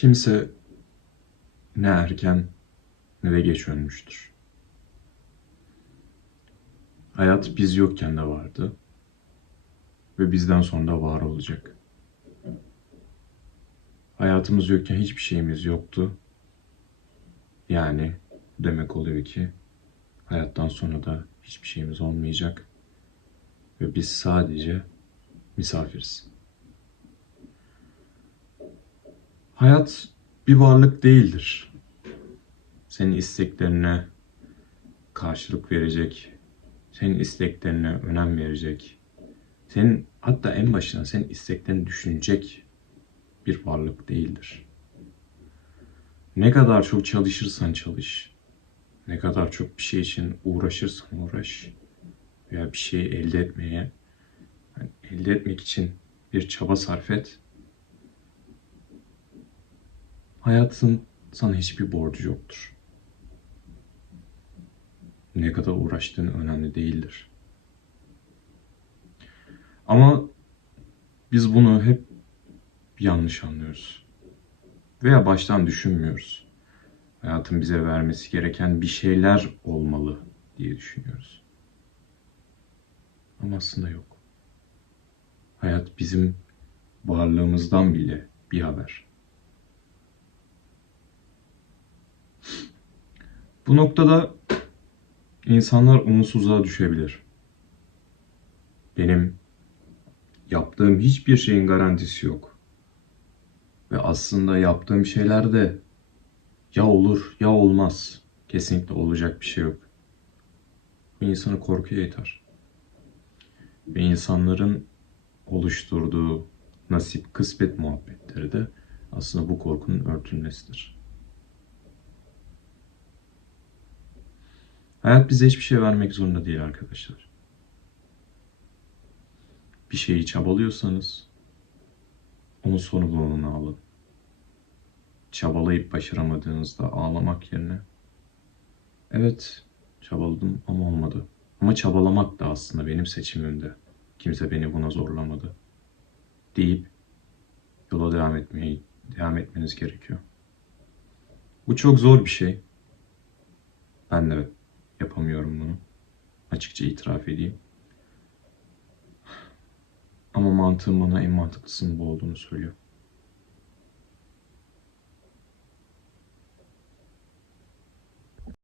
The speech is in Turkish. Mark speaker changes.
Speaker 1: Kimse ne erken ne de geç ölmüştür. Hayat biz yokken de vardı ve bizden sonra da var olacak. Hayatımız yokken hiçbir şeyimiz yoktu. Yani demek oluyor ki hayattan sonra da hiçbir şeyimiz olmayacak ve biz sadece misafiriz. Hayat bir varlık değildir. Senin isteklerine karşılık verecek, senin isteklerine önem verecek, senin hatta en başına senin isteklerini düşünecek bir varlık değildir. Ne kadar çok çalışırsan çalış, ne kadar çok bir şey için uğraşırsan uğraş veya bir şeyi elde etmeye, yani elde etmek için bir çaba sarf et, hayatın sana hiçbir borcu yoktur. Ne kadar uğraştığın önemli değildir. Ama biz bunu hep yanlış anlıyoruz. Veya baştan düşünmüyoruz. Hayatın bize vermesi gereken bir şeyler olmalı diye düşünüyoruz. Ama aslında yok. Hayat bizim varlığımızdan bile bir haber. Bu noktada insanlar umutsuzluğa düşebilir. Benim yaptığım hiçbir şeyin garantisi yok. Ve aslında yaptığım şeyler de ya olur ya olmaz. Kesinlikle olacak bir şey yok. Bu insanı korkuya iter. Ve insanların oluşturduğu nasip, kısmet muhabbetleri de aslında bu korkunun örtülmesidir. Hayat bize hiçbir şey vermek zorunda değil arkadaşlar. Bir şeyi çabalıyorsanız onun sorumluluğunu alın. Çabalayıp başaramadığınızda ağlamak yerine evet çabaladım ama olmadı. Ama çabalamak da aslında benim seçimimde. Kimse beni buna zorlamadı. Deyip yola devam etmeyi devam etmeniz gerekiyor. Bu çok zor bir şey. Ben de yapamıyorum bunu. Açıkça itiraf edeyim. Ama mantığım bana en mantıklısının bu olduğunu söylüyor.